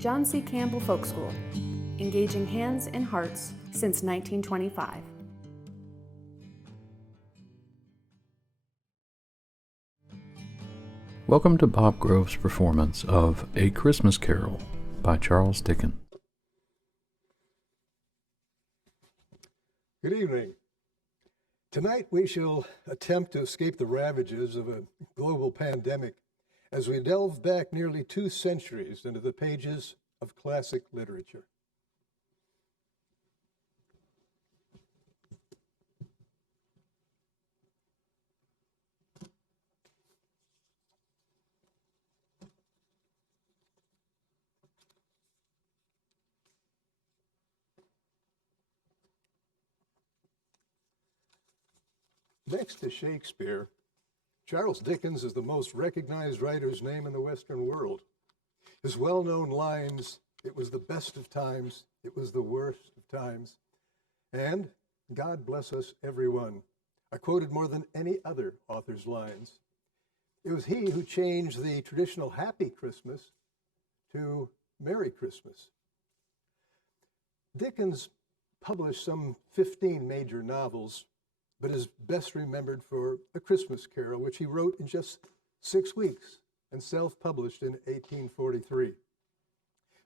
John C. Campbell Folk School, engaging hands and hearts since 1925. Welcome to Bob Grove's performance of A Christmas Carol by Charles Dickens. Good evening. Tonight we shall attempt to escape the ravages of a global pandemic as we delve back nearly 2 centuries into the pages of classic literature. Next to Shakespeare, Charles Dickens is the most recognized writer's name in the Western world. His well-known lines, "It was the best of times, it was the worst of times," and "God bless us, everyone," are quoted more than any other author's lines. It was he who changed the traditional Happy Christmas to Merry Christmas. Dickens published some 15 major novels, but is best remembered for A Christmas Carol, which he wrote in just 6 weeks and self-published in 1843.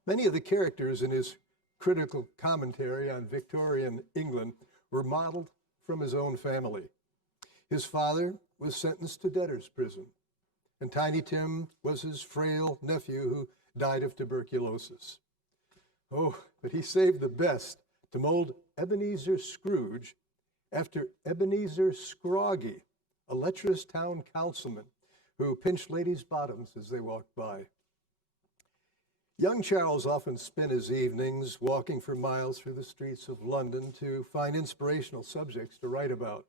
Many of the characters in his critical commentary on Victorian England were modeled from his own family. His father was sentenced to debtor's prison, and Tiny Tim was his frail nephew who died of tuberculosis. Oh, but he saved the best to mold Ebenezer Scrooge after Ebenezer Scroggy, a lecherous town councilman who pinched ladies' bottoms as they walked by. Young Charles often spent his evenings walking for miles through the streets of London to find inspirational subjects to write about.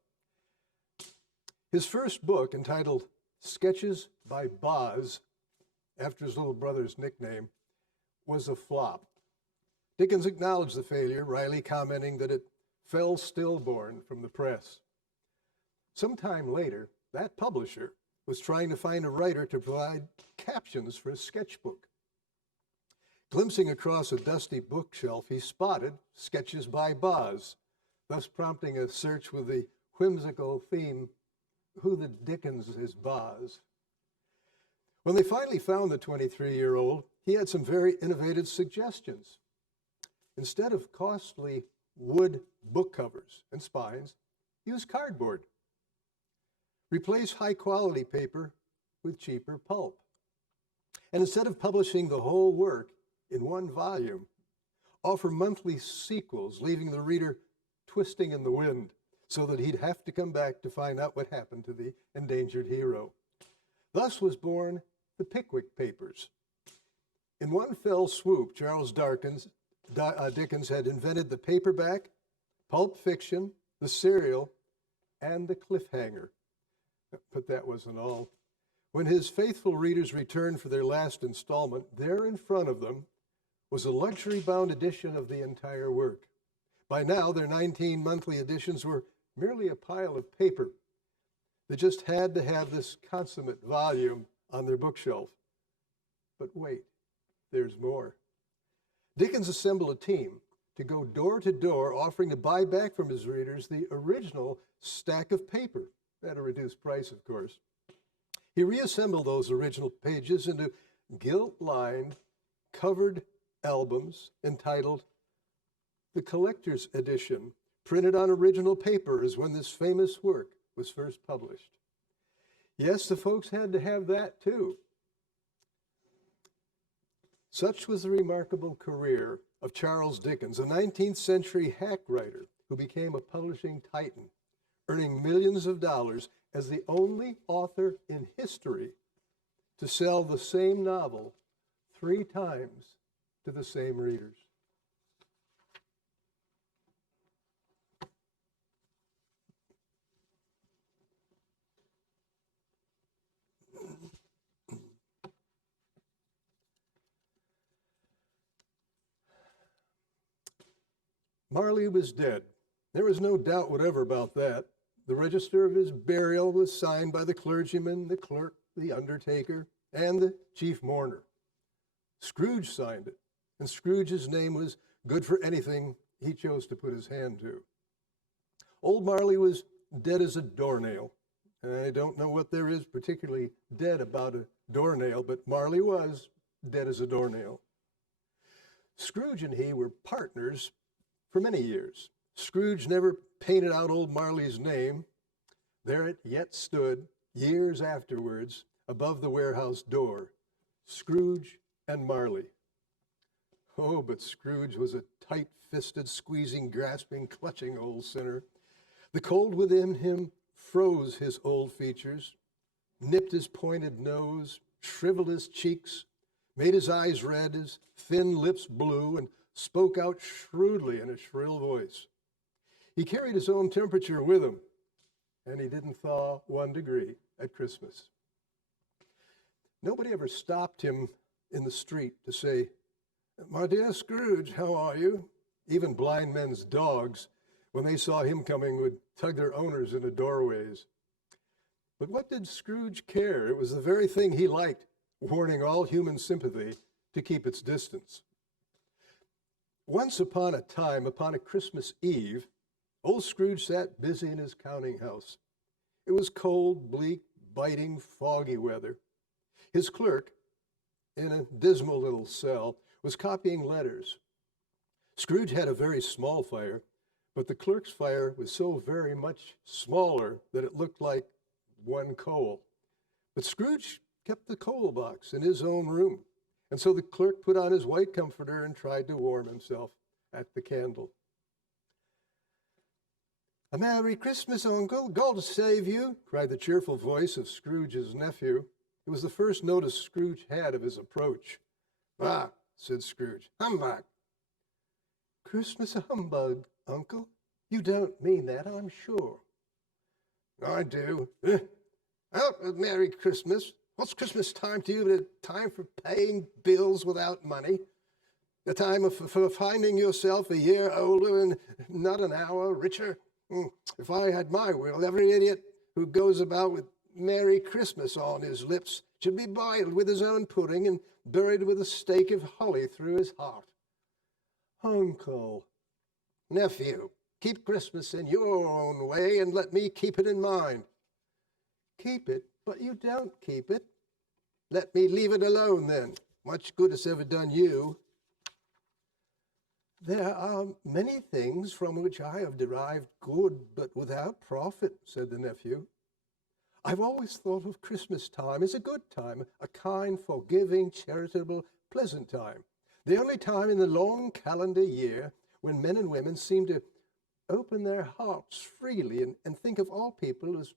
His first book, entitled Sketches by Boz, after his little brother's nickname, was a flop. Dickens acknowledged the failure, wryly commenting that it fell stillborn from the press. Sometime later, that publisher was trying to find a writer to provide captions for a sketchbook. Glimpsing across a dusty bookshelf, he spotted Sketches by Boz, thus prompting a search with the whimsical theme, "Who the Dickens is Boz?" When they finally found the 23-year-old, he had some very innovative suggestions. Instead of costly wood book covers and spines, use cardboard. Replace high-quality paper with cheaper pulp. And instead of publishing the whole work in one volume, offer monthly sequels, leaving the reader twisting in the wind so that he'd have to come back to find out what happened to the endangered hero. Thus was born the Pickwick Papers. In one fell swoop, Charles Dickens had invented the paperback, pulp fiction, the serial, and the cliffhanger. But that wasn't all. When his faithful readers returned for their last installment, there in front of them was a luxury-bound edition of the entire work. By now, their 19 monthly editions were merely a pile of paper. They just had to have this consummate volume on their bookshelf. But wait, there's more. Dickens assembled a team to go door to door, offering to buy back from his readers the original stack of paper, at a reduced price, of course. He reassembled those original pages into gilt-lined, covered albums entitled The Collector's Edition, printed on original paper as when this famous work was first published. Yes, the folks had to have that too. Such was the remarkable career of Charles Dickens, a 19th century hack writer who became a publishing titan, earning millions of dollars as the only author in history to sell the same novel 3 times to the same readers. Marley was dead. There was no doubt whatever about that. The register of his burial was signed by the clergyman, the clerk, the undertaker, and the chief mourner. Scrooge signed it, and Scrooge's name was good for anything he chose to put his hand to. Old Marley was dead as a doornail. I don't know what there is particularly dead about a doornail, but Marley was dead as a doornail. Scrooge and he were partners for many years. Scrooge never painted out old Marley's name. There it yet stood, years afterwards, above the warehouse door, Scrooge and Marley. Oh, but Scrooge was a tight-fisted, squeezing, grasping, clutching old sinner. The cold within him froze his old features, nipped his pointed nose, shriveled his cheeks, made his eyes red, his thin lips blue, and spoke out shrewdly in a shrill voice. He carried his own temperature with him, and he didn't thaw 1 degree at Christmas. Nobody ever stopped him in the street to say, "My dear Scrooge, how are you?" Even blind men's dogs, when they saw him coming, would tug their owners into doorways. But what did Scrooge care? It was the very thing he liked, warning all human sympathy to keep its distance. Once upon a time, upon a Christmas Eve, old Scrooge sat busy in his counting house. It was cold, bleak, biting, foggy weather. His clerk, in a dismal little cell, was copying letters. Scrooge had a very small fire, but the clerk's fire was so very much smaller that it looked like one coal. But Scrooge kept the coal box in his own room, and so the clerk put on his white comforter and tried to warm himself at the candle. "A Merry Christmas, Uncle. God save you," cried the cheerful voice of Scrooge's nephew. It was the first notice Scrooge had of his approach. "Ah," said Scrooge, "humbug." "Christmas humbug, Uncle? You don't mean that, I'm sure." "I do. Oh, Merry Christmas. What's Christmas time to you but a time for paying bills without money? A time for finding yourself a year older and not an hour richer? If I had my will, every idiot who goes about with Merry Christmas on his lips should be boiled with his own pudding and buried with a stake of holly through his heart." "Uncle." "Nephew, keep Christmas in your own way and let me keep it in mine." "Keep it, but you don't keep it." "Let me leave it alone then. Much good it's ever done you." "There are many things from which I have derived good, but without profit," said the nephew. "I've always thought of Christmas time as a good time, a kind, forgiving, charitable, pleasant time. The only time in the long calendar year when men and women seem to open their hearts freely and think of all people as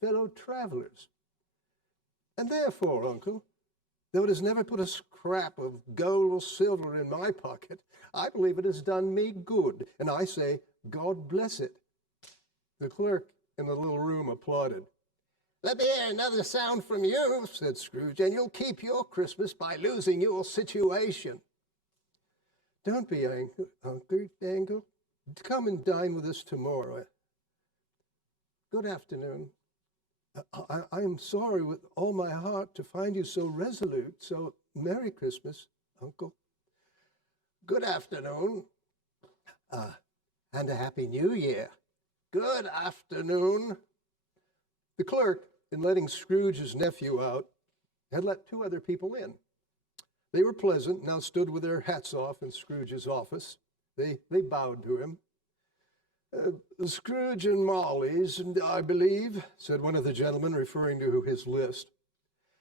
fellow travelers. And therefore, Uncle, though it has never put a scrap of gold or silver in my pocket, I believe it has done me good, and I say, God bless it." The clerk in the little room applauded. "Let me hear another sound from you," said Scrooge, "and you'll keep your Christmas by losing your situation." "Don't be angry, Uncle Dangle. Come and dine with us tomorrow. Good afternoon. I am sorry with all my heart to find you so resolute, so Merry Christmas, Uncle." "Good afternoon. And a Happy New Year." "Good afternoon." The clerk, in letting Scrooge's nephew out, had let 2 other people in. They were pleasant, now stood with their hats off in Scrooge's office. They bowed to him. "Scrooge and Marley's, I believe," said one of the gentlemen, referring to his list.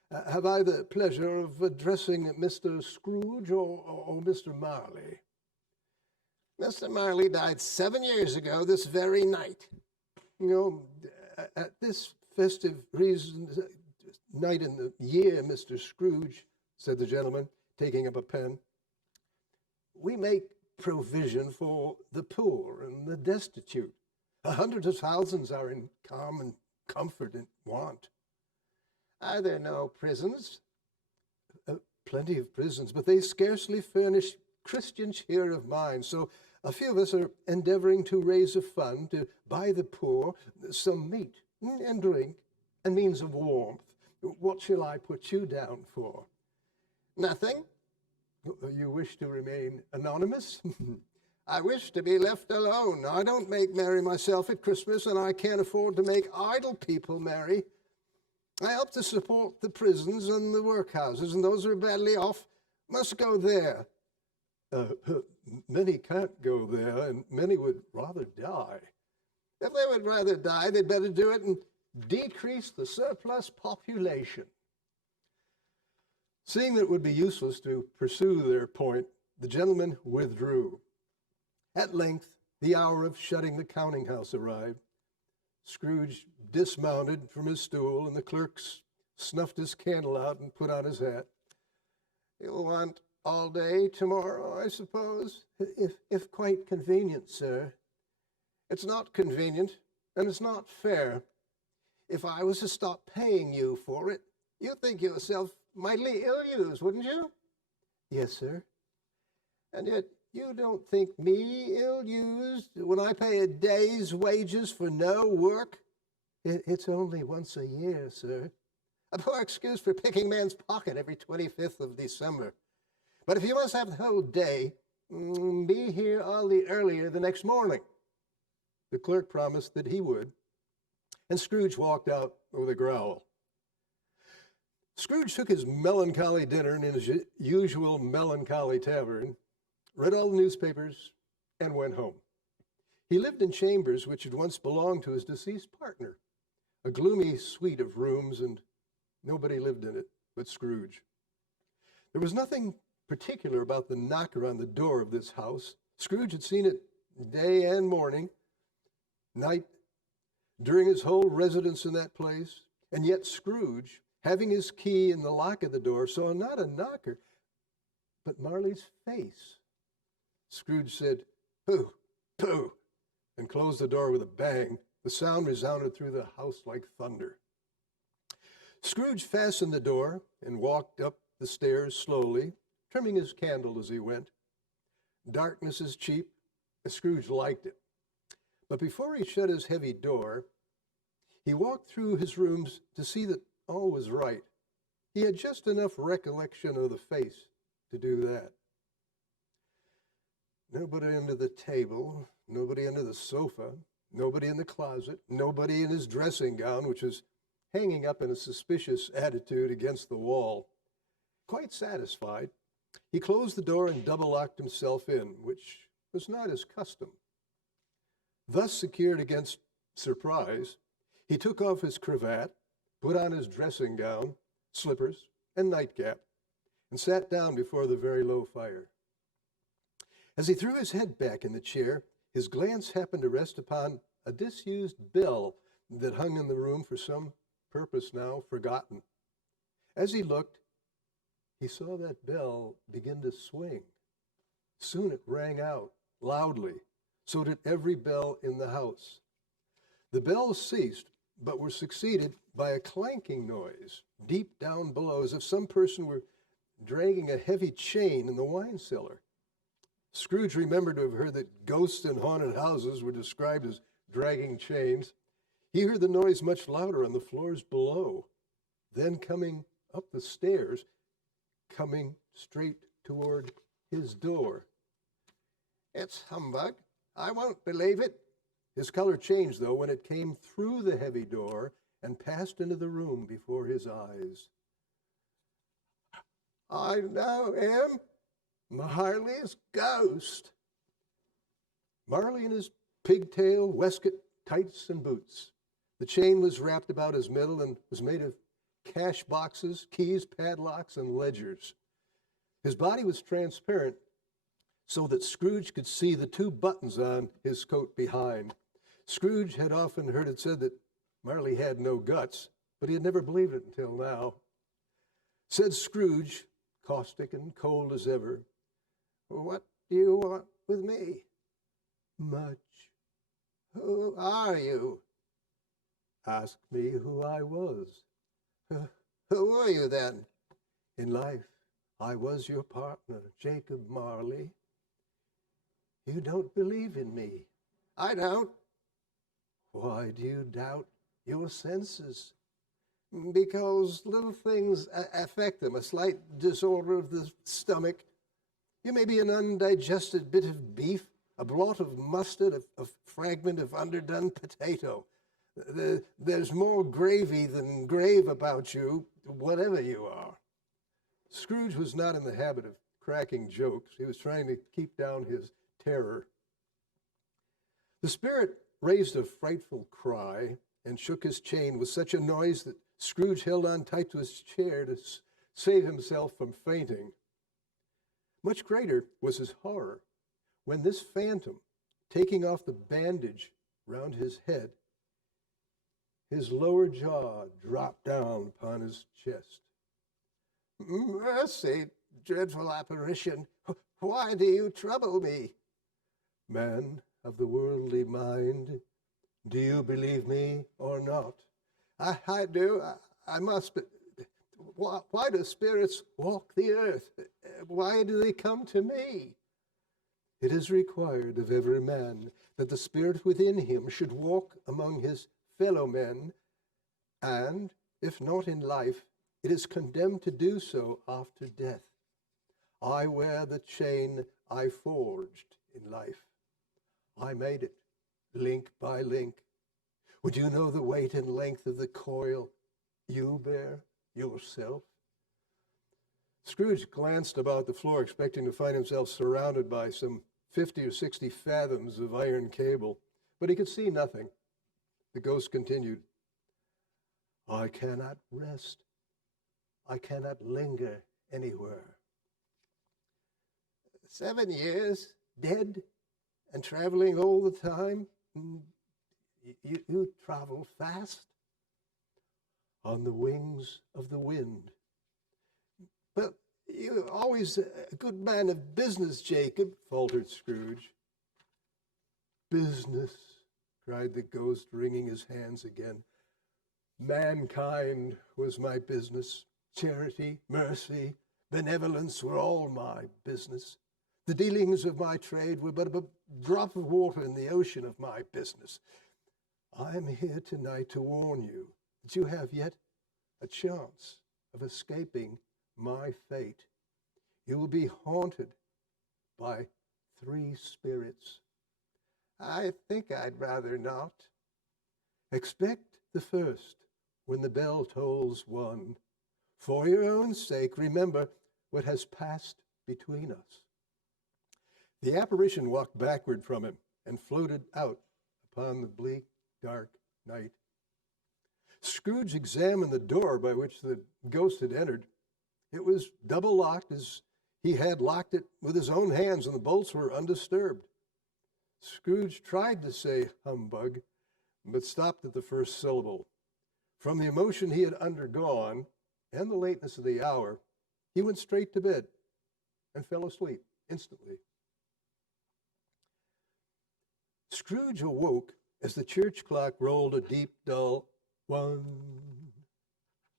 "Have I the pleasure of addressing Mr. Scrooge or Mr. Marley?" "Mr. Marley died 7 years ago this very night." At this festive night in the year, Mr. Scrooge," said the gentleman, taking up a pen, "we make provision for the poor and the destitute. Hundreds of thousands are in common comfort and want." "Are there no prisons?" Plenty of prisons, but they scarcely furnish Christian cheer of mind, so a few of us are endeavoring to raise a fund to buy the poor some meat and drink and means of warmth. What shall I put you down for?" "Nothing." You wish to remain anonymous? I wish to be left alone. I don't make merry myself at Christmas, and I can't afford to make idle people merry. I help to support the prisons and the workhouses, and those who are badly off must go there. Many can't go there, and many would rather die. If they would rather die, they'd better do it and decrease the surplus population. Seeing that it would be useless to pursue their point, the gentleman withdrew. At length, the hour of shutting the counting house arrived. Scrooge dismounted from his stool, and the clerk snuffed his candle out and put on his hat. You'll want all day tomorrow, I suppose? If quite convenient, sir. It's not convenient, and it's not fair. If I was to stop paying you for it, you'd think yourself mightily ill-used, wouldn't you? Yes, sir. And yet you don't think me ill-used when I pay a day's wages for no work? It's only once a year, sir. A poor excuse for picking man's pocket every 25th of December. But if you must have the whole day, be here all the earlier the next morning. The clerk promised that he would, and Scrooge walked out with a growl. Scrooge took his melancholy dinner in his usual melancholy tavern, read all the newspapers, and went home. He lived in chambers which had once belonged to his deceased partner, a gloomy suite of rooms, and nobody lived in it but Scrooge. There was nothing particular about the knocker on the door of this house. Scrooge had seen it day and morning, night, during his whole residence in that place, and yet Scrooge, having his key in the lock of the door, saw not a knocker, but Marley's face. Scrooge said, "Pooh, pooh," and closed the door with a bang. The sound resounded through the house like thunder. Scrooge fastened the door and walked up the stairs slowly, trimming his candle as he went. Darkness is cheap, and Scrooge liked it. But before he shut his heavy door, he walked through his rooms to see that all was right. He had just enough recollection of the face to do that. Nobody under the table, nobody under the sofa, nobody in the closet, nobody in his dressing gown, which was hanging up in a suspicious attitude against the wall. Quite satisfied, he closed the door and double-locked himself in, which was not his custom. Thus secured against surprise, he took off his cravat, put on his dressing gown, slippers, and nightcap, and sat down before the very low fire. As he threw his head back in the chair, his glance happened to rest upon a disused bell that hung in the room for some purpose now forgotten. As he looked, he saw that bell begin to swing. Soon it rang out loudly, so did every bell in the house. The bells ceased, but were succeeded by a clanking noise deep down below, as if some person were dragging a heavy chain in the wine cellar. Scrooge remembered to have heard that ghosts in haunted houses were described as dragging chains. He heard the noise much louder on the floors below. Then coming up the stairs, coming straight toward his door. It's humbug. I won't believe it. His color changed, though, when it came through the heavy door and passed into the room before his eyes. I know him. Marley's ghost. Marley in his pigtail, waistcoat, tights, and boots. The chain was wrapped about his middle and was made of cash boxes, keys, padlocks, and ledgers. His body was transparent so that Scrooge could see the two buttons on his coat behind. Scrooge had often heard it said that Marley had no guts, but he had never believed it until now. Said Scrooge, caustic and cold as ever, "What do you want with me?" "Much." "Who are you?" "Ask me who I was." Who were you then?" "In life, I was your partner, Jacob Marley." "You don't believe in me." "I don't." "Why do you doubt your senses?" "Because little things affect them. A slight disorder of the stomach, You may be an undigested bit of beef, a blot of mustard, a fragment of underdone potato. There's more gravy than grave about you, whatever you are. Scrooge was not in the habit of cracking jokes. He was trying to keep down his terror. The spirit raised a frightful cry and shook his chain with such a noise that Scrooge held on tight to his chair to save himself from fainting. Much greater was his horror when this phantom, taking off the bandage round his head, his lower jaw dropped down upon his chest. "Mercy, dreadful apparition, why do you trouble me?" "Man of the worldly mind, do you believe me or not?" I do. I must, but why do spirits walk the earth? Why do they come to me?" "It is required of every man that the spirit within him should walk among his fellow men, and, if not in life, it is condemned to do so after death. I wear the chain I forged in life. I made it, link by link. Would you know the weight and length of the coil you bear yourself?" Scrooge glanced about the floor, expecting to find himself surrounded by some 50 or 60 fathoms of iron cable, but he could see nothing. The ghost continued, "I cannot rest. I cannot linger anywhere." 7 years, dead, and traveling all the time? You travel fast? "On the wings of the wind." "But you're always a good man of business, Jacob," faltered Scrooge. "Business," cried the ghost, wringing his hands again. "Mankind was my business. Charity, mercy, benevolence were all my business. The dealings of my trade were but a drop of water in the ocean of my business. I am here tonight to warn you that you have yet a chance of escaping my fate. You will be haunted by 3 spirits. I think I'd rather not. Expect the first when the bell tolls 1. For your own sake, remember what has passed between us." The apparition walked backward from him and floated out upon the bleak, dark night. Scrooge examined the door by which the ghost had entered. It was double locked as he had locked it with his own hands, and the bolts were undisturbed. Scrooge tried to say humbug, but stopped at the first syllable. From the emotion he had undergone and the lateness of the hour, he went straight to bed and fell asleep instantly. Scrooge awoke as the church clock rolled a deep, dull 1.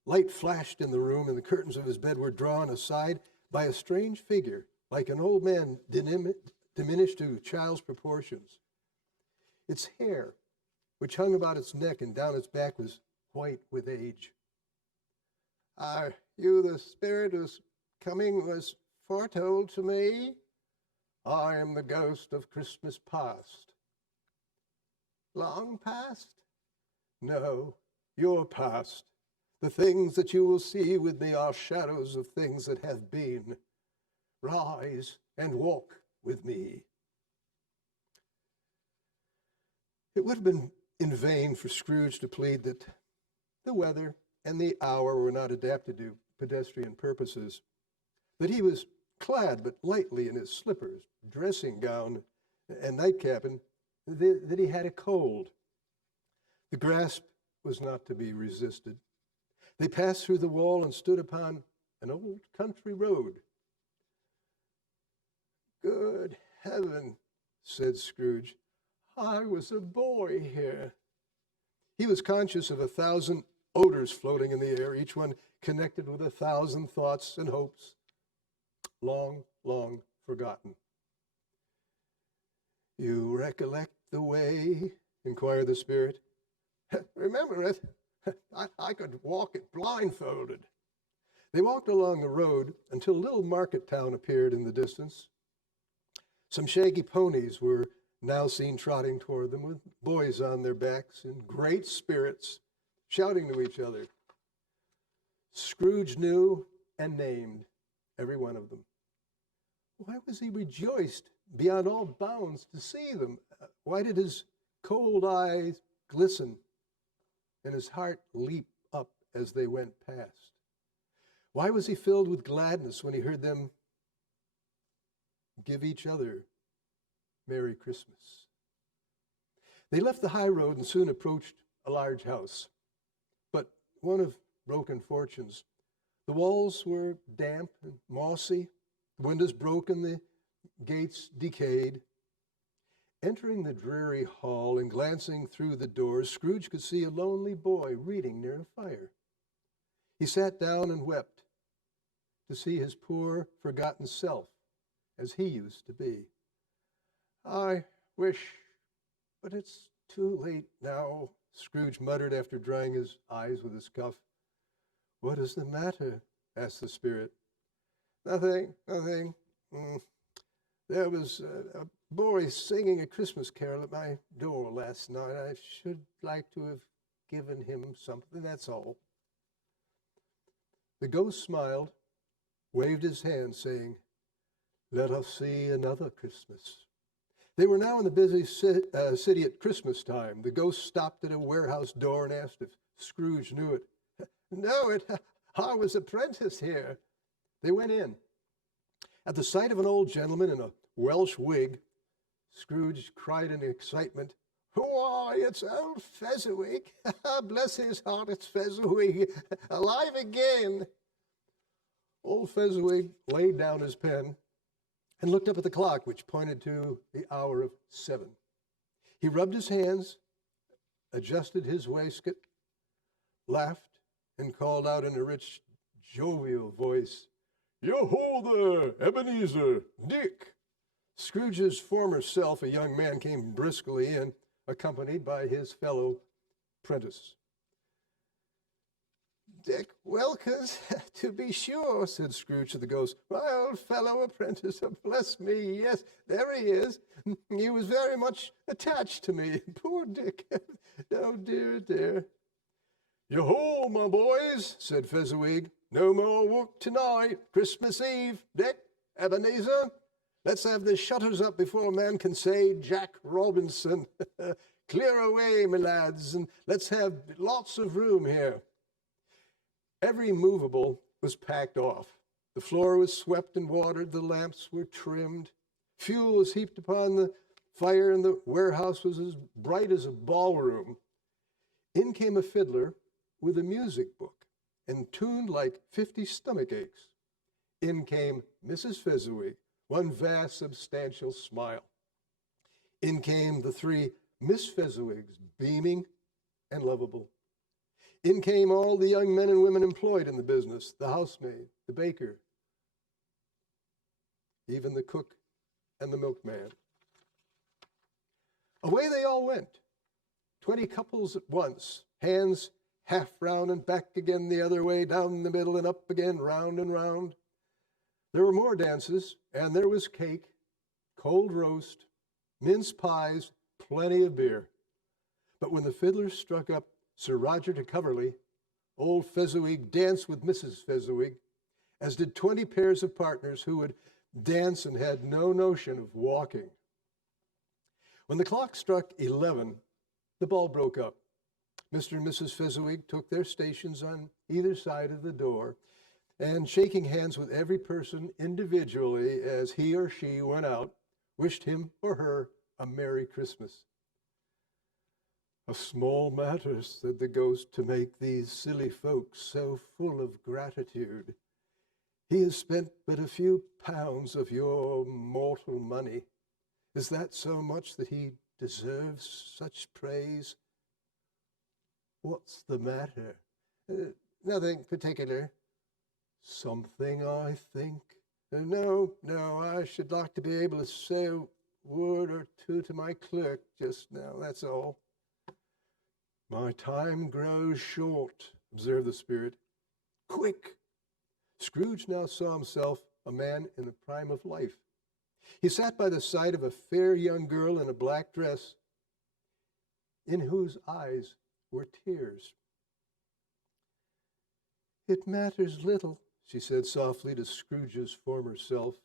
Light flashed in the room, and the curtains of his bed were drawn aside by a strange figure, like an old man diminished to child's proportions. Its hair, which hung about its neck and down its back, was white with age. "Are you the spirit whose coming was foretold to me?" "I am the ghost of Christmas past." "Long past?" "No, your past. The things that you will see with me are shadows of things that have been. Rise and walk with me." It would have been in vain for Scrooge to plead that the weather and the hour were not adapted to pedestrian purposes, that he was clad but lightly in his slippers, dressing gown, and nightcap, and that he had a cold. The grasp was not to be resisted. They passed through the wall and stood upon an old country road. "Good heaven," said Scrooge, "I was a boy here." He was conscious of 1,000 odors floating in the air, each one connected with 1,000 thoughts and hopes, long, long forgotten. "You recollect the way?" inquired the spirit. "Remember it? I could walk it blindfolded." They walked along the road until a little market town appeared in the distance. Some shaggy ponies were now seen trotting toward them with boys on their backs in great spirits, shouting to each other. Scrooge knew and named every one of them. Why was he rejoiced beyond all bounds to see them? Why did his cold eyes glisten and his heart leap up as they went past? Why was he filled with gladness when he heard them give each other Merry Christmas? They left the high road and soon approached a large house, but one of broken fortunes. The walls were damp and mossy, the windows broken, the gates decayed. Entering the dreary hall and glancing through the doors, Scrooge could see a lonely boy reading near a fire. He sat down and wept to see his poor, forgotten self as he used to be. I wish, but it's too late now, Scrooge muttered after drying his eyes with his cuff. What is the matter? Asked the spirit. Nothing. There was a boy singing a Christmas carol at my door last night. I should like to have given him something, that's all. The ghost smiled, waved his hand, saying, Let us see another Christmas. They were now in the busy city at Christmas time. The ghost stopped at a warehouse door and asked if Scrooge knew it. Know it? I was apprentice here. They went in. At the sight of an old gentleman in a Welsh wig, Scrooge cried in excitement, Why, it's old Fezziwig. Bless his heart, it's Fezziwig. Alive again. Old Fezziwig laid down his pen and looked up at the clock, which pointed to the hour of 7. He rubbed his hands, adjusted his waistcoat, laughed, and called out in a rich, jovial voice, Yo-ho there, Ebenezer, Dick. Scrooge's former self, a young man, came briskly in, accompanied by his fellow apprentice. Dick Wilkins, to be sure, said Scrooge to the ghost. My old fellow apprentice, bless me, yes, there he is. He was very much attached to me. Poor Dick. Oh, dear, dear. Yo-ho, my boys, said Fezziwig. No more work tonight. Christmas Eve. Dick, Ebenezer, let's have the shutters up before a man can say Jack Robinson. Clear away, my lads, and let's have lots of room here. Every movable was packed off. The floor was swept and watered. The lamps were trimmed. Fuel was heaped upon the fire, and the warehouse was as bright as a ballroom. In came a fiddler with a music book and tuned like 50 stomach aches. In came Mrs. Fezziwig, one vast, substantial smile. In came the 3 Miss Fezziwigs, beaming and lovable. In came all the young men and women employed in the business, the housemaid, the baker, even the cook and the milkman. Away they all went, 20 couples at once, hands half round and back again the other way, down the middle and up again, round and round. There were more dances, and there was cake, cold roast, mince pies, plenty of beer. But when the fiddlers struck up Sir Roger de Coverley, old Fezziwig danced with Mrs. Fezziwig, as did 20 pairs of partners who would dance and had no notion of walking. When the clock struck 11, the ball broke up. Mr. and Mrs. Fezziwig took their stations on either side of the door, and shaking hands with every person individually as he or she went out, wished him or her a Merry Christmas. A small matter, said the ghost, to make these silly folks so full of gratitude. He has spent but a few pounds of your mortal money. Is that so much that he deserves such praise? What's the matter? Nothing particular. Something, I think. No, I should like to be able to say a word or two to my clerk just now, that's all. My time grows short, observed the spirit. Quick! Scrooge now saw himself a man in the prime of life. He sat by the side of a fair young girl in a black dress, in whose eyes were tears. "It matters little," she said softly to Scrooge's former self.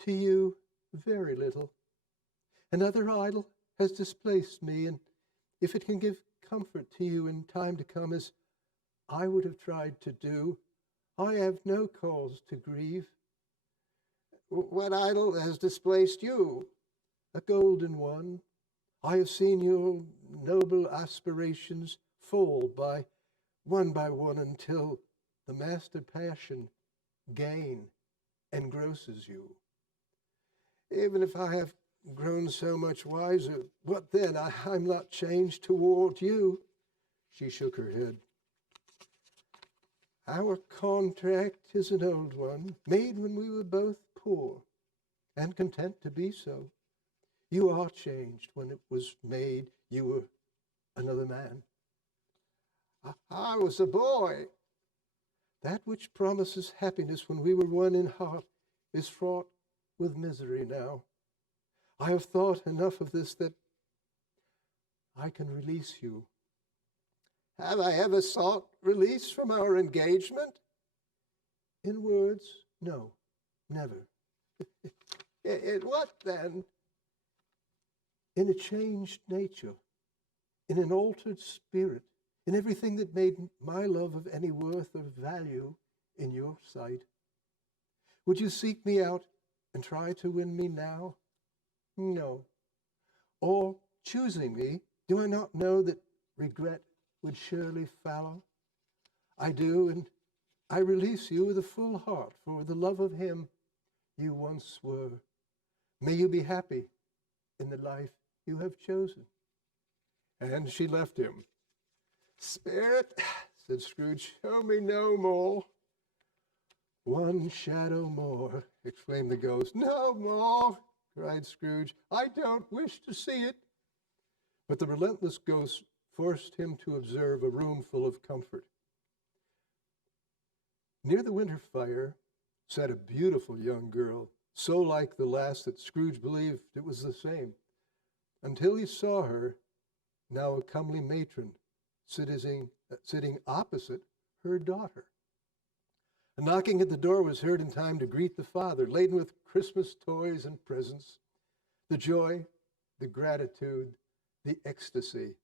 "To you, very little. Another idol has displaced me, and if it can give comfort to you in time to come, as I would have tried to do, I have no cause to grieve." "What idol has displaced you?" "A golden one. I have seen your noble aspirations fall by one until the master passion, gain, engrosses you." "Even if I have grown so much wiser, what then? I'm not changed toward you." She shook her head. "Our contract is an old one, made when we were both poor and content to be so. You are changed. When it was made, you were another man." I was a boy." "That which promises happiness when we were one in heart is fraught with misery now. I have thought enough of this that I can release you." "Have I ever sought release from our engagement?" "In words, no, never." "In what then?" "In a changed nature, in an altered spirit, in everything that made my love of any worth or value in your sight. Would you seek me out and try to win me now? No. Or, choosing me, do I not know that regret would surely follow? I do, and I release you with a full heart for the love of him you once were. May you be happy in the life you have chosen." And she left him. "Spirit," said Scrooge, "show me no more." "One shadow more," exclaimed the ghost. "No more," cried Scrooge. "I don't wish to see it." But the relentless ghost forced him to observe a room full of comfort. Near the winter fire sat a beautiful young girl, so like the last that Scrooge believed it was the same, until he saw her, now a comely matron, sitting opposite her daughter. A knocking at the door was heard in time to greet the father, laden with Christmas toys and presents. The joy, the gratitude, the ecstasy.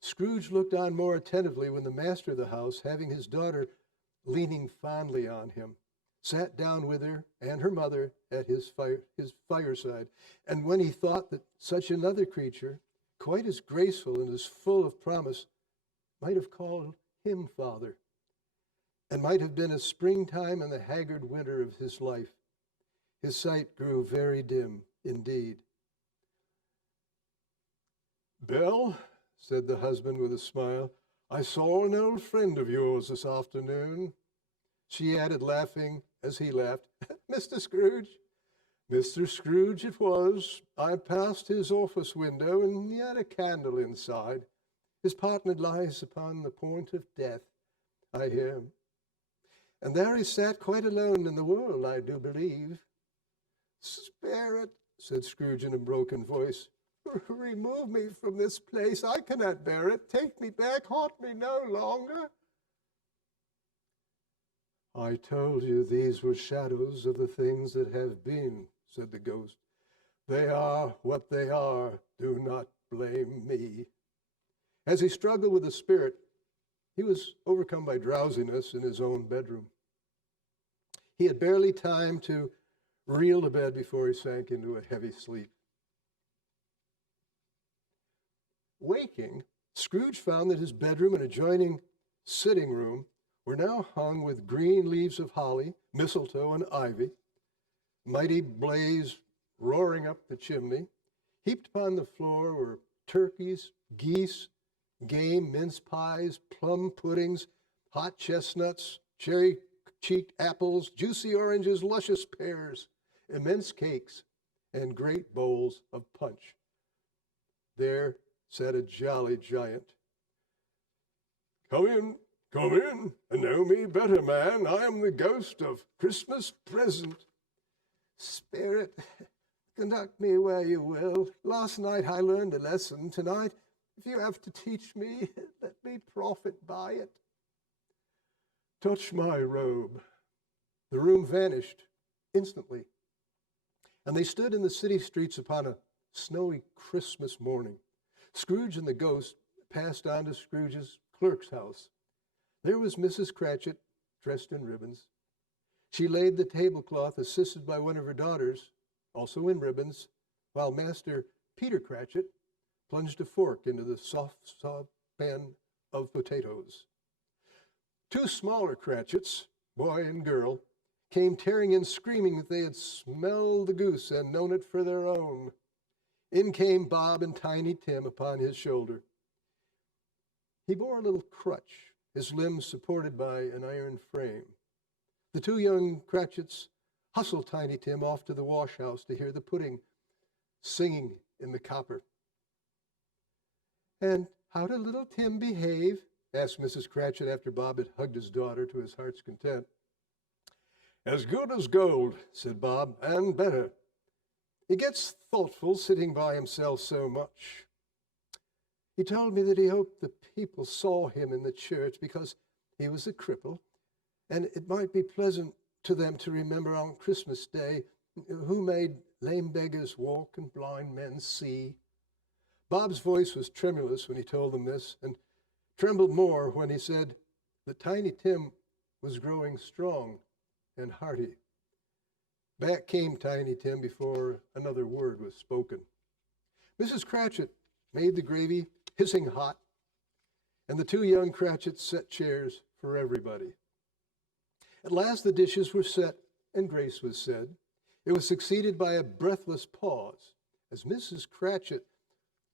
Scrooge looked on more attentively when the master of the house, having his daughter leaning fondly on him, sat down with her and her mother at his fireside. And when he thought that such another creature, quite as graceful and as full of promise, might have called him father, and might have been a springtime in the haggard winter of his life, his sight grew very dim indeed. "Belle," said the husband with a smile, "I saw an old friend of yours this afternoon." She added, laughing as he laughed, "Mr. Scrooge?" "Mr. Scrooge it was. I passed his office window, and he had a candle inside. His partner lies upon the point of death, I hear. And there he sat quite alone in the world, I do believe." "Spare it," said Scrooge in a broken voice. "Remove me from this place. I cannot bear it. Take me back. Haunt me no longer." "I told you these were shadows of the things that have been," said the ghost. "They are what they are. Do not blame me." As he struggled with the spirit, he was overcome by drowsiness in his own bedroom. He had barely time to reel to bed before he sank into a heavy sleep. Waking, Scrooge found that his bedroom and adjoining sitting room were now hung with green leaves of holly, mistletoe, and ivy. Mighty blaze roaring up the chimney. Heaped upon the floor were turkeys, geese, game, mince pies, plum puddings, hot chestnuts, cherry-cheeked apples, juicy oranges, luscious pears, immense cakes, and great bowls of punch. There sat a jolly giant. Come in, and know me better, man. I am the ghost of Christmas present." Spirit, conduct me where you will. Last night I learned a lesson. Tonight, if you have to teach me, let me profit by it. Touch my robe. The room vanished instantly, and they stood in the city streets upon a snowy Christmas morning. Scrooge and the ghost passed on to Scrooge's clerk's house. There was Mrs. Cratchit, dressed in ribbons. She laid the tablecloth, assisted by one of her daughters, also in ribbons, while Master Peter Cratchit plunged a fork into the soft pan of potatoes. Two smaller Cratchits, boy and girl, came tearing in screaming that they had smelled the goose and known it for their own. In came Bob and Tiny Tim upon his shoulder. He bore a little crutch, his limbs supported by an iron frame. The two young Cratchits hustled Tiny Tim off to the wash house to hear the pudding singing in the copper. "And how did little Tim behave?" asked Mrs. Cratchit after Bob had hugged his daughter to his heart's content. "As good as gold," said Bob, "and better. He gets thoughtful sitting by himself so much. He told me that he hoped the people saw him in the church because he was a cripple, and it might be pleasant to them to remember on Christmas Day who made lame beggars walk and blind men see." Bob's voice was tremulous when he told them this, and trembled more when he said that Tiny Tim was growing strong and hearty. Back came Tiny Tim before another word was spoken. Mrs. Cratchit made the gravy hissing hot, and the two young Cratchits set chairs for everybody. At last the dishes were set and grace was said. It was succeeded by a breathless pause as Mrs. Cratchit,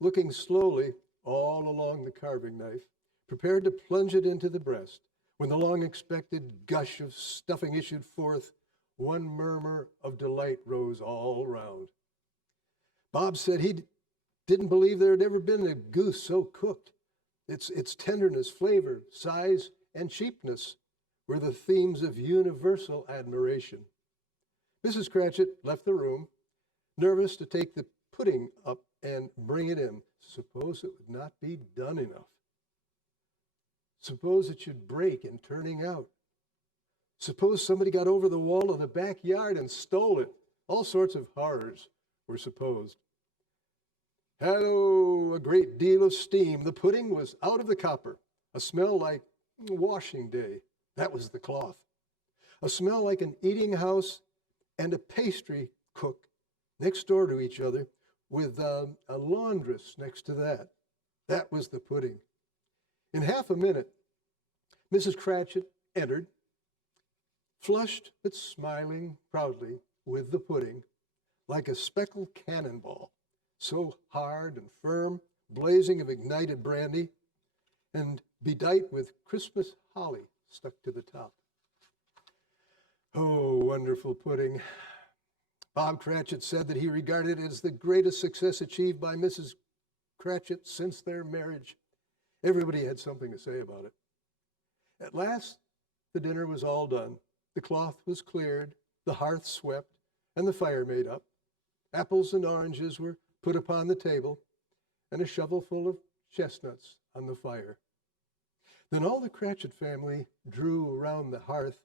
looking slowly all along the carving knife, prepared to plunge it into the breast. When the long-expected gush of stuffing issued forth, one murmur of delight rose all round. Bob said he didn't believe there had ever been a goose so cooked. Its tenderness, flavor, size, and cheapness were the themes of universal admiration. Mrs. Cratchit left the room, nervous to take the pudding up and bring it in. Suppose it would not be done enough. Suppose it should break in turning out. Suppose somebody got over the wall of the backyard and stole it. All sorts of horrors were supposed. Oh, a great deal of steam. The pudding was out of the copper. A smell like washing day. That was the cloth. A smell like an eating house and a pastry cook next door to each other with a laundress next to that. That was the pudding. In half a minute, Mrs. Cratchit entered, flushed but smiling proudly with the pudding, like a speckled cannonball, so hard and firm, blazing of ignited brandy, and bedight with Christmas holly stuck to the top. Oh, wonderful pudding. Bob Cratchit said that he regarded it as the greatest success achieved by Mrs. Cratchit since their marriage. Everybody had something to say about it. At last, the dinner was all done. The cloth was cleared, the hearth swept, and the fire made up. Apples and oranges were put upon the table, and a shovelful of chestnuts on the fire. Then all the Cratchit family drew around the hearth,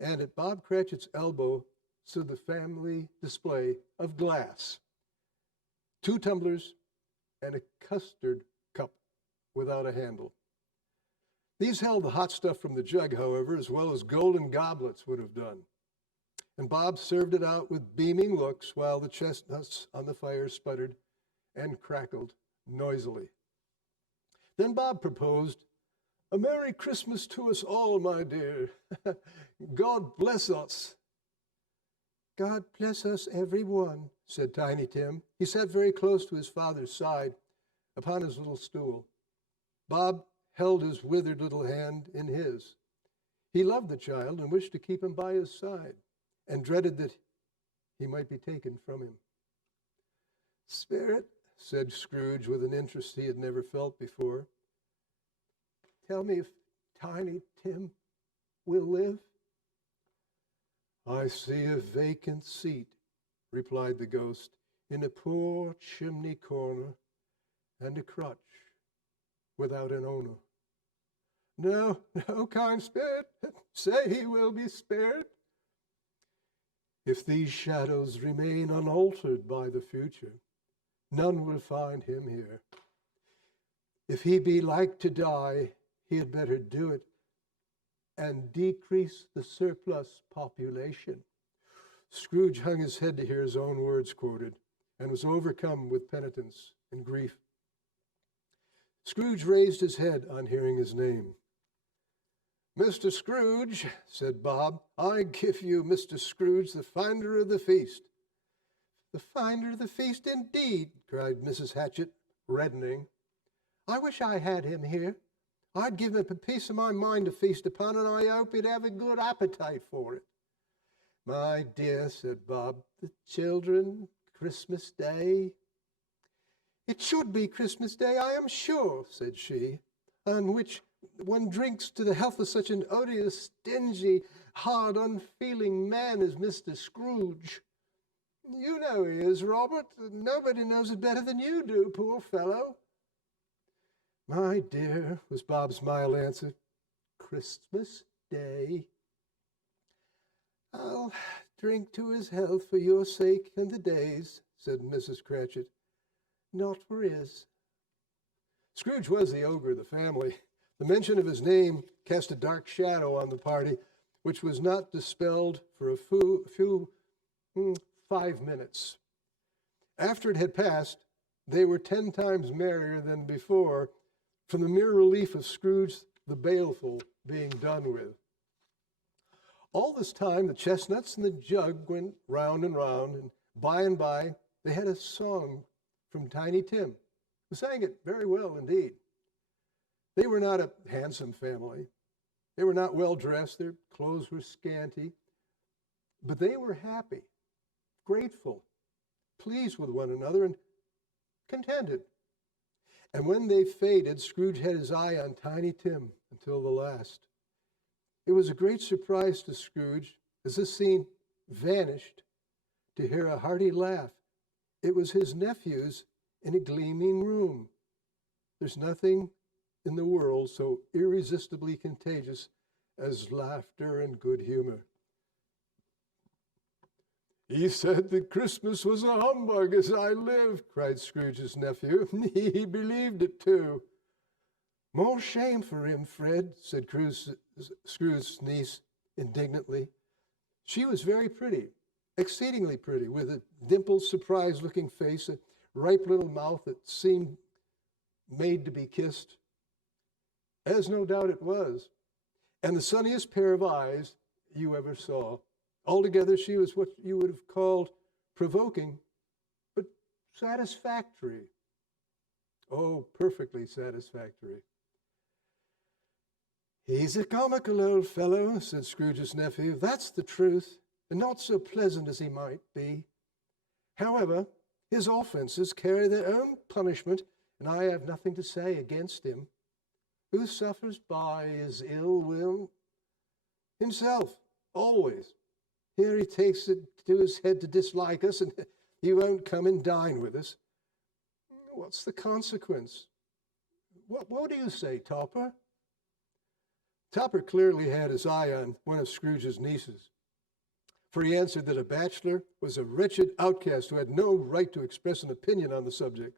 and at Bob Cratchit's elbow stood the family display of glass, 2 tumblers, and a custard cup without a handle. These held the hot stuff from the jug, however, as well as golden goblets would have done. And Bob served it out with beaming looks while the chestnuts on the fire sputtered and crackled noisily. Then Bob proposed, "A Merry Christmas to us all, my dear. God bless us." "God bless us, every one," said Tiny Tim. He sat very close to his father's side upon his little stool. Bob held his withered little hand in his. He loved the child and wished to keep him by his side, and dreaded that he might be taken from him. "Spirit," said Scrooge with an interest he had never felt before, "tell me if Tiny Tim will live." "I see a vacant seat replied the ghost, in a poor chimney corner, and a crutch without an owner. No, no, kind spirit, say he will be spared. If these shadows remain unaltered by the future, none will find him here. If he be like to die, he had better do it and decrease the surplus population. Scrooge hung his head to hear his own words quoted and was overcome with penitence and grief. Scrooge raised his head on hearing his name. Mr. Scrooge, said Bob, I give you Mr. Scrooge, the finder of the feast. The finder of the feast indeed, cried Mrs. Hatchett, reddening. I wish I had him here. I'd give him a piece of my mind to feast upon, and I hope he'd have a good appetite for it. My dear, said Bob, the children, Christmas Day. It should be Christmas Day, I am sure, said she, on which one drinks to the health of such an odious, stingy, hard, unfeeling man as Mr. Scrooge. You know he is, Robert. Nobody knows it better than you do, poor fellow. My dear, was Bob's mild answer, Christmas Day. I'll drink to his health for your sake and the day's, said Mrs. Cratchit, not for his. Scrooge was the ogre of the family. The mention of his name cast a dark shadow on the party, which was not dispelled for a few 5 minutes. After it had passed, they were 10 times merrier than before, from the mere relief of Scrooge the baleful being done with. All this time, the chestnuts and the jug went round and round, and by, they had a song from Tiny Tim, who sang it very well indeed. They were not a handsome family. They were not well dressed. Their clothes were scanty. But they were happy, grateful, pleased with one another, and contented. And when they faded, Scrooge had his eye on Tiny Tim until the last. It was a great surprise to Scrooge, as this scene vanished, to hear a hearty laugh. It was his nephew's in a gleaming room. There's nothing in the world so irresistibly contagious as laughter and good humor. He said that Christmas was a humbug as I live, cried Scrooge's nephew. He believed it too. More shame for him, Fred, said Scrooge's niece indignantly. She was very pretty, exceedingly pretty, with a dimpled, surprised-looking face, a ripe little mouth that seemed made to be kissed, as no doubt it was, and the sunniest pair of eyes you ever saw. Altogether, she was what you would have called provoking, but satisfactory. Oh, perfectly satisfactory. He's a comical old fellow, said Scrooge's nephew. That's the truth, and not so pleasant as he might be. However, his offenses carry their own punishment, and I have nothing to say against him. Who suffers by his ill will? Himself, always. Here he takes it to his head to dislike us, and he won't come and dine with us. What's the consequence? What do you say, Topper? Topper clearly had his eye on one of Scrooge's nieces, for he answered that a bachelor was a wretched outcast who had no right to express an opinion on the subject.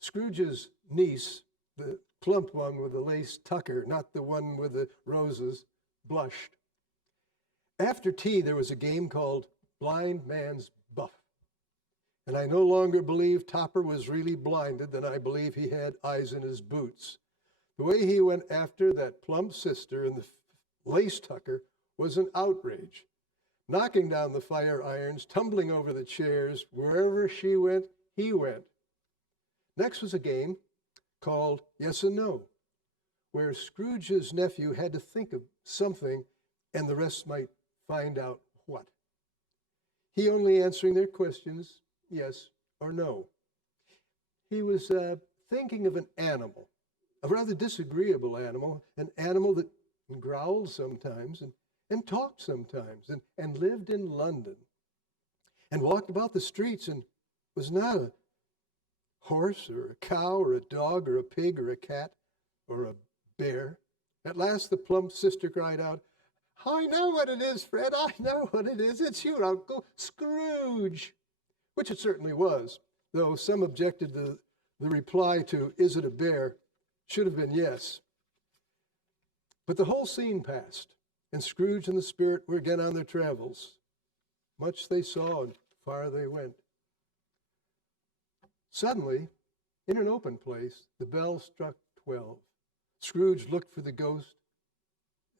Scrooge's niece, the plump one with the lace tucker, not the one with the roses, blushed. After tea, there was a game called Blind Man's Buff, and I no longer believe Topper was really blinded than I believe he had eyes in his boots. The way he went after that plump sister in the lace tucker was an outrage, knocking down the fire irons, tumbling over the chairs. Wherever she went, he went. Next was a game called Yes and No, where Scrooge's nephew had to think of something and the rest might find out what. He only answering their questions, yes or no. He was thinking of an animal, a rather disagreeable animal, an animal that growled sometimes and talked sometimes and lived in London. and walked about the streets and was not a horse or a cow or a dog or a pig or a cat or a bear. At last the plump sister cried out, "I know what it is, Fred, I know what it is. It's your Uncle Scrooge," which it certainly was, though some objected the reply to, "Is it a bear?" should have been yes. But the whole scene passed, and Scrooge and the spirit were again on their travels. Much they saw and far they went. Suddenly, in an open place, the bell struck 12. Scrooge looked for the ghost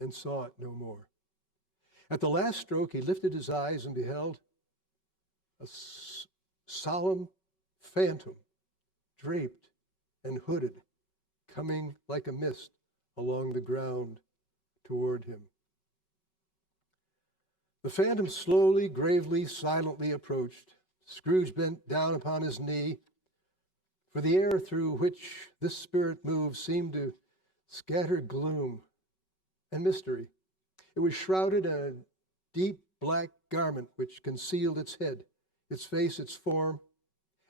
and saw it no more. At the last stroke, he lifted his eyes and beheld a solemn phantom, draped and hooded, coming like a mist along the ground toward him. The phantom slowly, gravely, silently approached. Scrooge bent down upon his knee, for the air through which this spirit moved seemed to scatter gloom and mystery. It was shrouded in a deep black garment which concealed its head, its face, its form,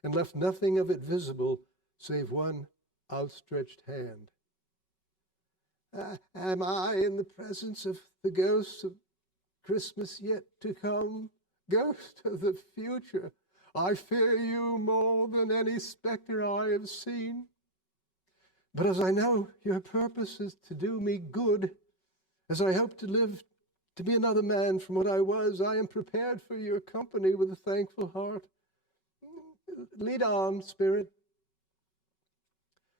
and left nothing of it visible save one outstretched hand. Am I in the presence of the ghost of Christmas yet to come? Ghost of the future, I fear you more than any specter I have seen. But as I know your purpose is to do me good, as I hope to live to be another man from what I was, I am prepared for your company with a thankful heart. Lead on, spirit.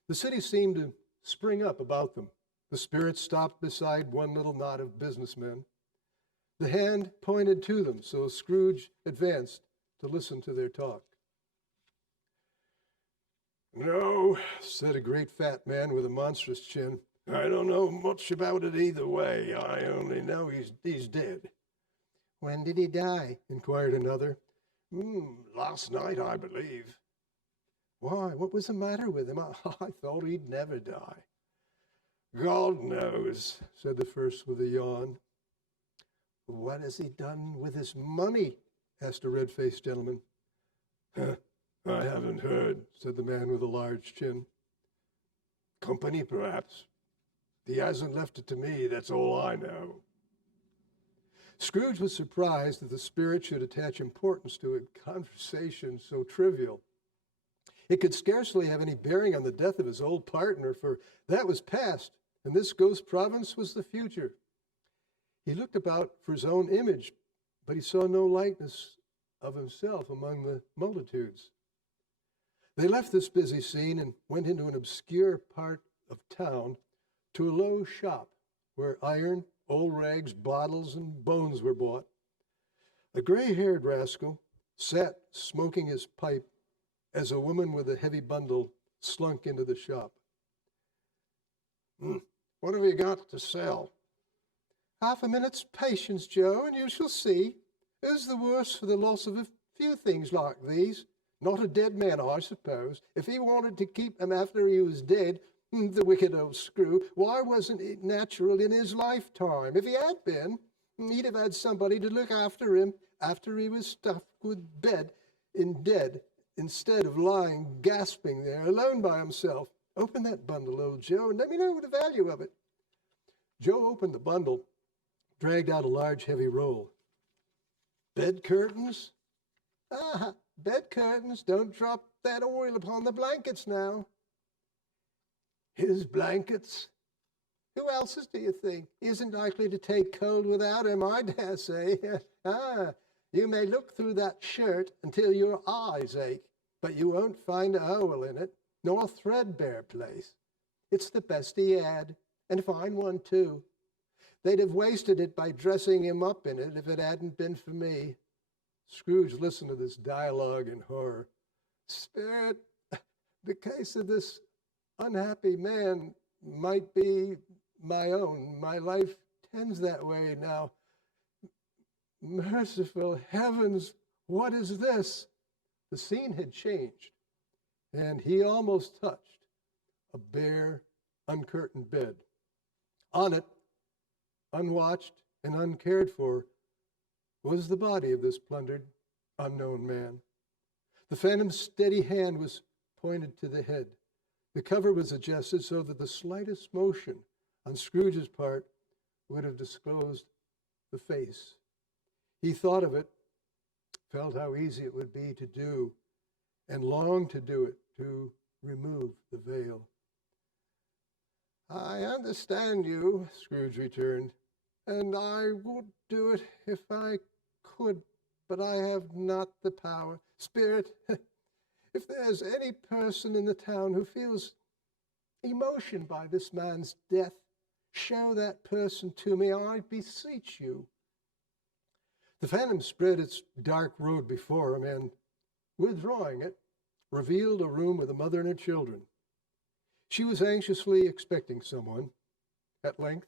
The city seemed to spring up about them. The spirit stopped beside one little knot of businessmen. The hand pointed to them, so Scrooge advanced to listen to their talk. "No," said a great fat man with a monstrous chin. "I don't know much about it either way. I only know he's dead." "When did he die?" inquired another. Last night, I believe." "Why, what was the matter with him? I thought he'd never die." "God knows," said the first with a yawn. "What has he done with his money?" asked a red-faced gentleman. "I haven't heard," said the man with a large chin. "Company, perhaps. He hasn't left it to me, that's all I know." Scrooge was surprised that the spirit should attach importance to a conversation so trivial. It could scarcely have any bearing on the death of his old partner, for that was past, and this ghost province was the future. He looked about for his own image, but he saw no likeness of himself among the multitudes. They left this busy scene and went into an obscure part of town to a low shop where iron, old rags, bottles, and bones were bought. A gray-haired rascal sat smoking his pipe as a woman with a heavy bundle slunk into the shop. "What have you got to sell?" "Half a minute's patience, Joe, and you shall see. Who's the worse for the loss of a few things like these? Not a dead man, I suppose. If he wanted to keep him after he was dead, the wicked old screw, why wasn't it natural in his lifetime? If he had been, he'd have had somebody to look after him after he was stuffed with dead, instead of lying gasping there alone by himself. Open that bundle, old Joe, and let me know the value of it." Joe opened the bundle, dragged out a large, heavy roll. "Bed curtains?" "Ah, bed curtains. Don't drop that oil upon the blankets now." "His blankets? Who else's, do you think? He isn't likely to take cold without him, I dare say. You may look through that shirt until your eyes ache, but you won't find a hole in it, nor a threadbare place. It's the best he had, and a fine one, too. They'd have wasted it by dressing him up in it if it hadn't been for me." Scrooge listened to this dialogue in horror. "Spirit, the case of this unhappy man might be my own. My life tends that way now. Merciful heavens, what is this?" The scene had changed, and he almost touched a bare, uncurtained bed. On it, unwatched and uncared for, was the body of this plundered unknown man. The phantom's steady hand was pointed to the head. The cover was adjusted so that the slightest motion on Scrooge's part would have disclosed the face. He thought of it, felt how easy it would be to do, and longed to do it, to remove the veil. I understand you, Scrooge returned, and I would do it if I could, but I have not the power. Spirit, if there's any person in the town who feels emotion by this man's death, show that person to me, I beseech you. The phantom spread its dark road before him and, withdrawing it, revealed a room with a mother and her children. She was anxiously expecting someone. At length,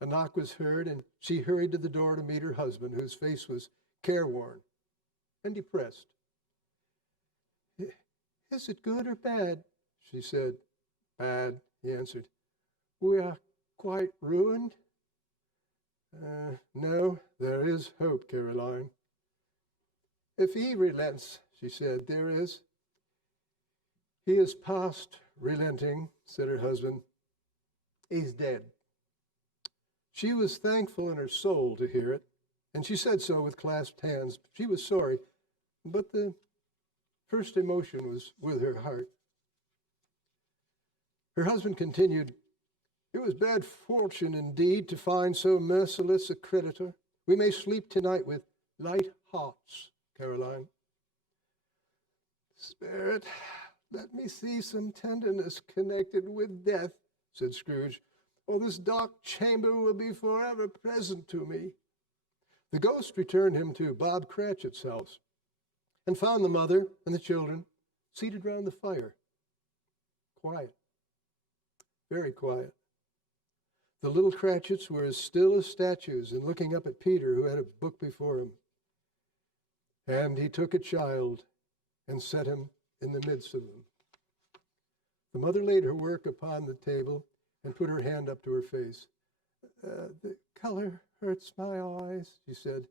a knock was heard, and she hurried to the door to meet her husband, whose face was careworn and depressed. "Is it good or bad?" she said. "Bad," he answered. "We are quite ruined?" No, there is hope, Caroline." "If he relents," she said, "there is." "He is past relenting," said her husband. "He's dead." She was thankful in her soul to hear it, and she said so with clasped hands. She was sorry, but the first emotion was with her heart. Her husband continued, "It was bad fortune indeed to find so merciless a creditor. We may sleep tonight with light hearts, Caroline." "Spirit, let me see some tenderness connected with death," said Scrooge, "or this dark chamber will be forever present to me." The ghost returned him to Bob Cratchit's house and found the mother and the children seated round the fire. Quiet. Very quiet. The little Cratchits were as still as statues and looking up at Peter, who had a book before him. And he took a child and set him in the midst of them. The mother laid her work upon the table and put her hand up to her face. "The color hurts my eyes," she said.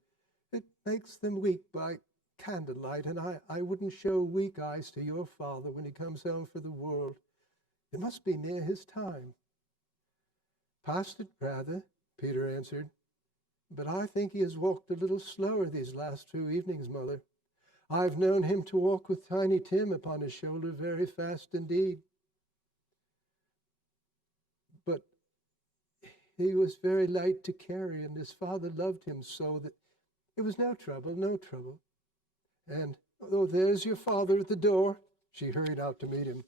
"It makes them weak by candlelight, and I wouldn't show weak eyes to your father when he comes home for the world. It must be near his time." "Past it, rather," Peter answered. "But I think he has walked a little slower these last 2 evenings, Mother. I've known him to walk with Tiny Tim upon his shoulder very fast indeed. But he was very light to carry, and his father loved him so that it was no trouble, no trouble. And, oh, there's your father at the door." She hurried out to meet him.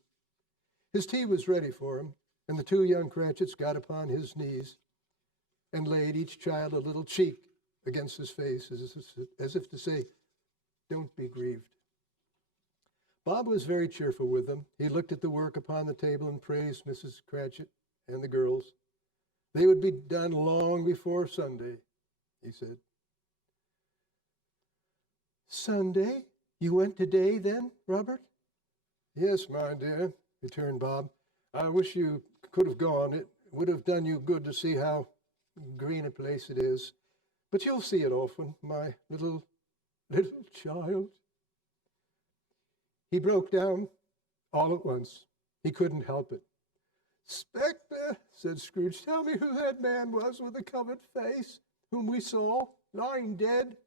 His tea was ready for him, and the 2 young Cratchits got upon his knees and laid each child a little cheek against his face, as if to say, "Don't be grieved." Bob was very cheerful with them. He looked at the work upon the table and praised Mrs. Cratchit and the girls. They would be done long before Sunday, he said. "Sunday? You went today, then, Robert?" "Yes, my dear," returned Bob. "I wish you could have gone. It would have done you good to see how green a place it is. But you'll see it often, my little child." He broke down all at once. He couldn't help it. "Spectre," said Scrooge, "tell me who that man was with the covered face, whom we saw lying dead."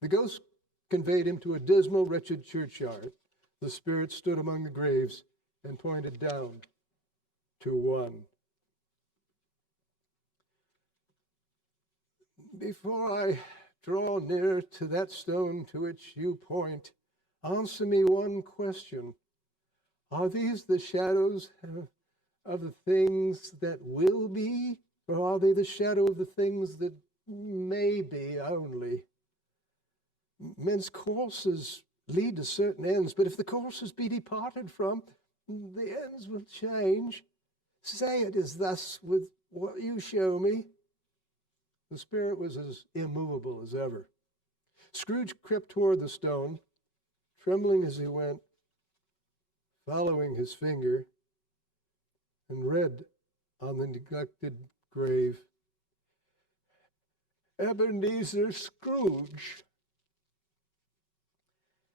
The ghost conveyed him to a dismal, wretched churchyard. The spirit stood among the graves and pointed down to one. "Before I draw near to that stone to which you point, answer me one question. Are these the shadows of the things that will be, or are they the shadow of the things that may be only? Men's courses lead to certain ends, but if the courses be departed from, the ends will change. Say it is thus with what you show me." The spirit was as immovable as ever. Scrooge crept toward the stone, trembling as he went, following his finger, and read on the neglected grave, "Ebenezer Scrooge."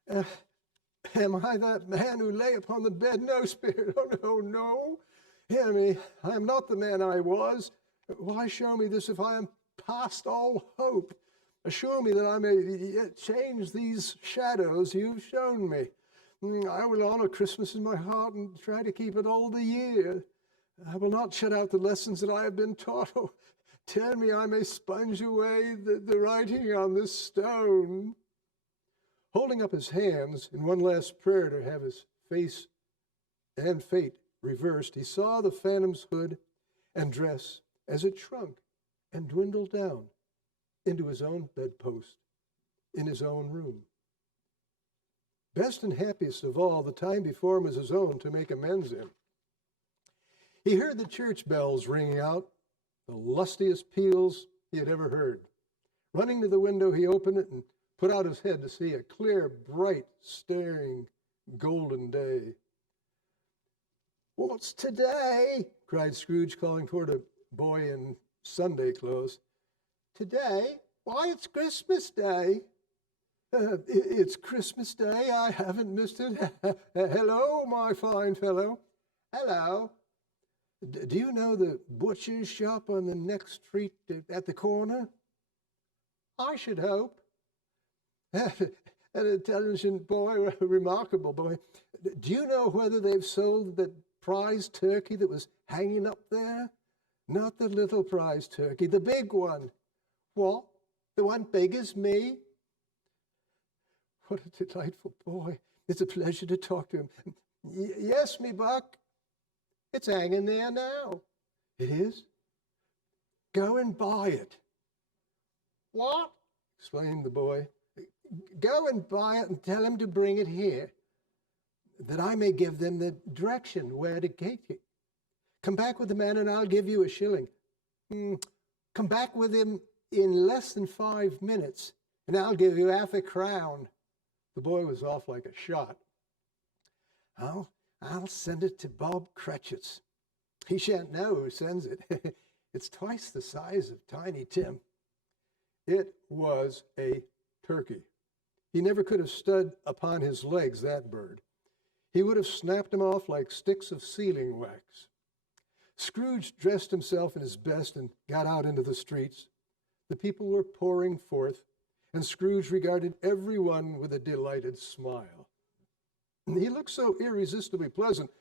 Uh, am I that man who lay upon the bed? No, Spirit, oh no, no. Hear me, I am not the man I was. Why show me this if I am past all hope? Assure me that I may yet change these shadows you've shown me. I will honor Christmas in my heart and try to keep it all the year. I will not shut out the lessons that I have been taught. Oh, tell me I may sponge away the writing on this stone. Holding up his hands in one last prayer to have his face and fate reversed, he saw the phantom's hood and dress as it shrunk and dwindled down into his own bedpost in his own room. Best and happiest of all, the time before him was his own to make amends in. He heard the church bells ringing out, the lustiest peals he had ever heard. Running to the window, he opened it and put out his head to see a clear, bright, staring, golden day. "What's today?" cried Scrooge, calling toward a boy in Sunday clothes. "Today? Why, it's Christmas Day." It's Christmas Day. I haven't missed it. Hello, my fine fellow. Hello. Do you know the butcher's shop on the next street at the corner? I should hope. An intelligent boy, a remarkable boy. Do you know whether they've sold that prize turkey that was hanging up there? Not the little prize turkey, the big one. What? The one big as me? What a delightful boy. It's a pleasure to talk to him. Yes, me buck. It's hanging there now. It is? Go and buy it. What? Exclaimed the boy. Go and buy it and tell him to bring it here, that I may give them the direction where to get it. Come back with the man and I'll give you a shilling. Come back with him in less than 5 minutes and I'll give you half a crown. The boy was off like a shot. I'll send it to Bob Cratchit's. He shan't know who sends it. It's twice the size of Tiny Tim. It was a turkey. He never could have stood upon his legs, that bird. He would have snapped them off like sticks of sealing wax. Scrooge dressed himself in his best and got out into the streets. The people were pouring forth, and Scrooge regarded everyone with a delighted smile. He looked so irresistibly pleasant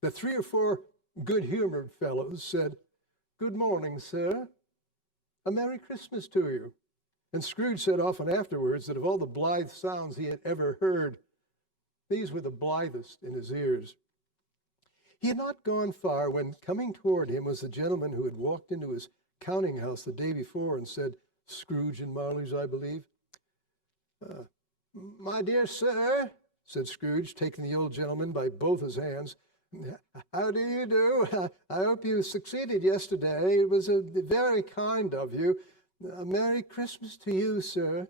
that 3 or 4 good-humored fellows said, "Good morning, sir. A Merry Christmas to you." And Scrooge said often afterwards that of all the blithe sounds he had ever heard, these were the blithest in his ears. He had not gone far when, coming toward him, was the gentleman who had walked into his counting house the day before and said, Scrooge and Marley's, I believe. "My dear sir," said Scrooge, taking the old gentleman by both his hands, "how do you do? I hope you succeeded yesterday. It was very kind of you. A Merry Christmas to you, sir."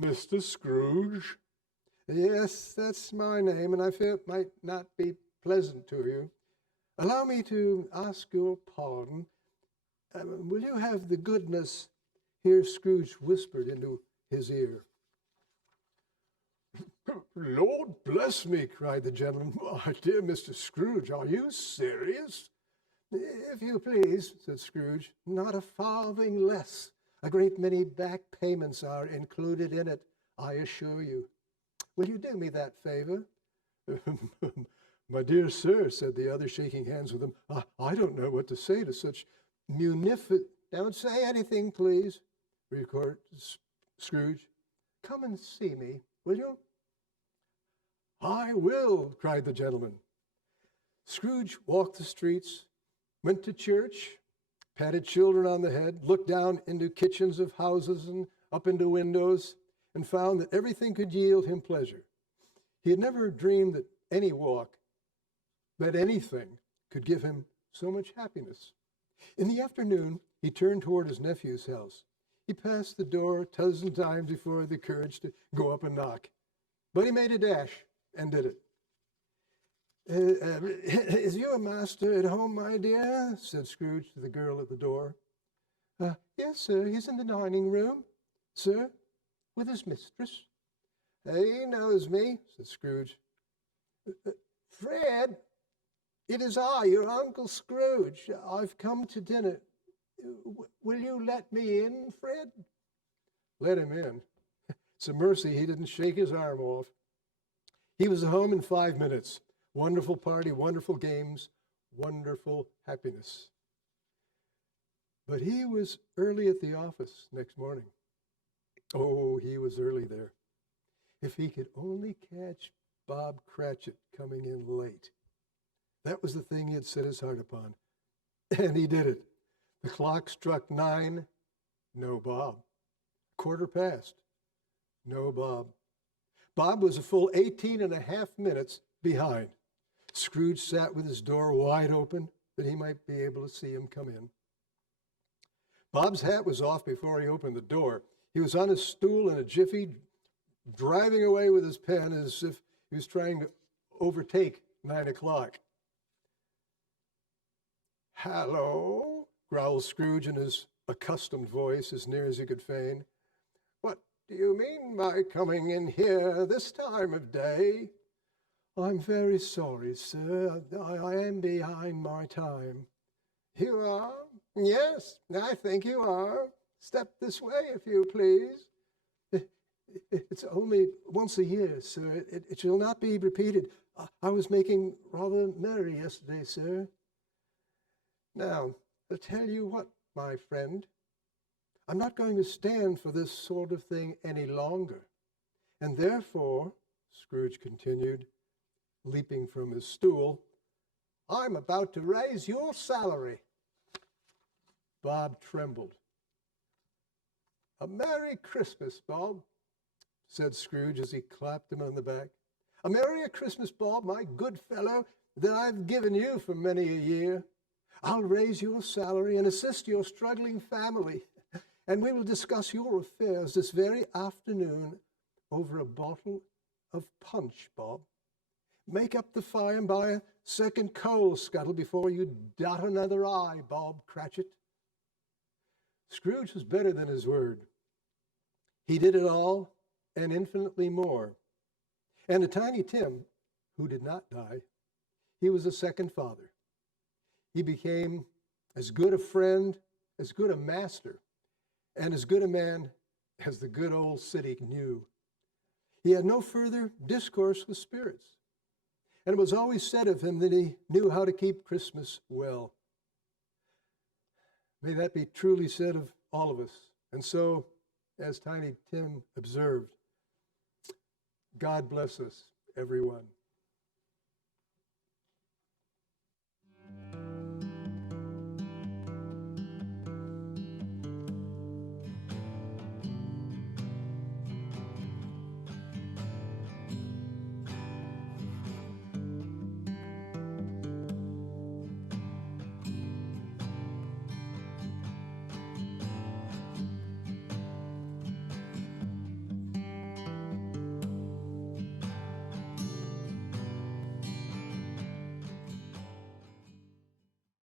"Mr. Scrooge?" "Yes, that's my name, and I fear it might not be pleasant to you. Allow me to ask your pardon. Will you have the goodness," here Scrooge whispered into his ear. "Lord bless me," cried the gentleman. "My dear Mr. Scrooge, are you serious?" "If you please," said Scrooge, "not a farthing less. A great many back payments are included in it, I assure you. Will you do me that favor?" "My dear sir," said the other, shaking hands with him, I don't know what to say to such munificent—" "Don't say anything, please," retorted Scrooge. "Come and see me, will you?" "I will," cried the gentleman. Scrooge walked the streets, went to church, patted children on the head, looked down into kitchens of houses and up into windows, and found that everything could yield him pleasure. He had never dreamed that any walk, that anything, could give him so much happiness. In the afternoon, he turned toward his nephew's house. He passed the door a dozen times before the courage to go up and knock. But he made a dash and did it. "Is your master at home, my dear?" said Scrooge to the girl at the door. "Yes, sir. He's in the dining room, sir, with his mistress." He knows me, said Scrooge. Fred, it is I, your Uncle Scrooge. I've come to dinner. Will you let me in, Fred? Let him in. It's a mercy he didn't shake his arm off. He was home in 5 minutes. Wonderful party, wonderful games, wonderful happiness. But he was early at the office next morning. Oh, he was early there. If he could only catch Bob Cratchit coming in late. That was the thing he had set his heart upon. And he did it. The clock struck 9. No Bob. 1:15. No Bob. Bob was a full 18 and a half minutes behind. Scrooge sat with his door wide open that he might be able to see him come in. Bob's hat was off before he opened the door. He was on his stool in a jiffy, driving away with his pen as if he was trying to overtake 9 o'clock. "Hello," growled Scrooge in his accustomed voice, as near as he could feign. "What do you mean by coming in here this time of day?" "I'm very sorry, sir. I am behind my time." "You are? Yes, I think you are. Step this way, if you please." It's only once a year, sir. It shall not be repeated. I was making rather merry yesterday, sir." "Now, I'll tell you what, my friend. I'm not going to stand for this sort of thing any longer. And therefore," Scrooge continued, leaping from his stool, "I'm about to raise your salary." Bob trembled. "A Merry Christmas, Bob," said Scrooge as he clapped him on the back. "A Merry Christmas, Bob, my good fellow, that I've given you for many a year. I'll raise your salary and assist your struggling family, and we will discuss your affairs this very afternoon over a bottle of punch, Bob. Make up the fire and buy a second coal scuttle before you dot another I, Bob Cratchit." Scrooge was better than his word. He did it all and infinitely more. And to Tiny Tim, who did not die, he was a second father. He became as good a friend, as good a master, and as good a man as the good old city knew. He had no further discourse with spirits, and it was always said of him that he knew how to keep Christmas well. May that be truly said of all of us. And so, as Tiny Tim observed, God bless us, everyone.